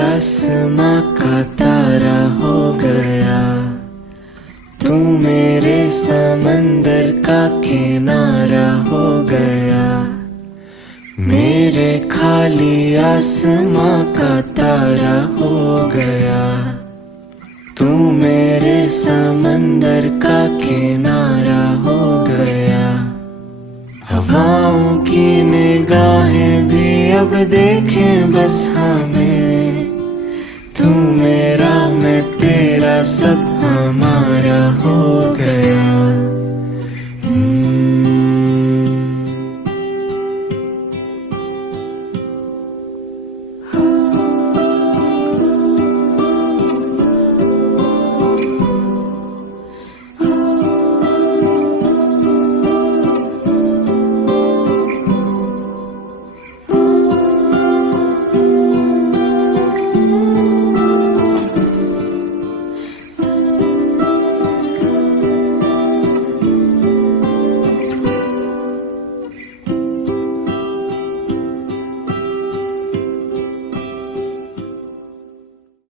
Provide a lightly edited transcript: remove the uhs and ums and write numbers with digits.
आसमां का तारा हो गया, तू मेरे समंदर का किनारा हो गया। मेरे खाली आसमां का तारा हो गया, तू मेरे समंदर का किनारा हो गया। हवाओं की निगाहें भी अब देखें बस हमें, तू मेरा मैं तेरा सब हमारा हो गया।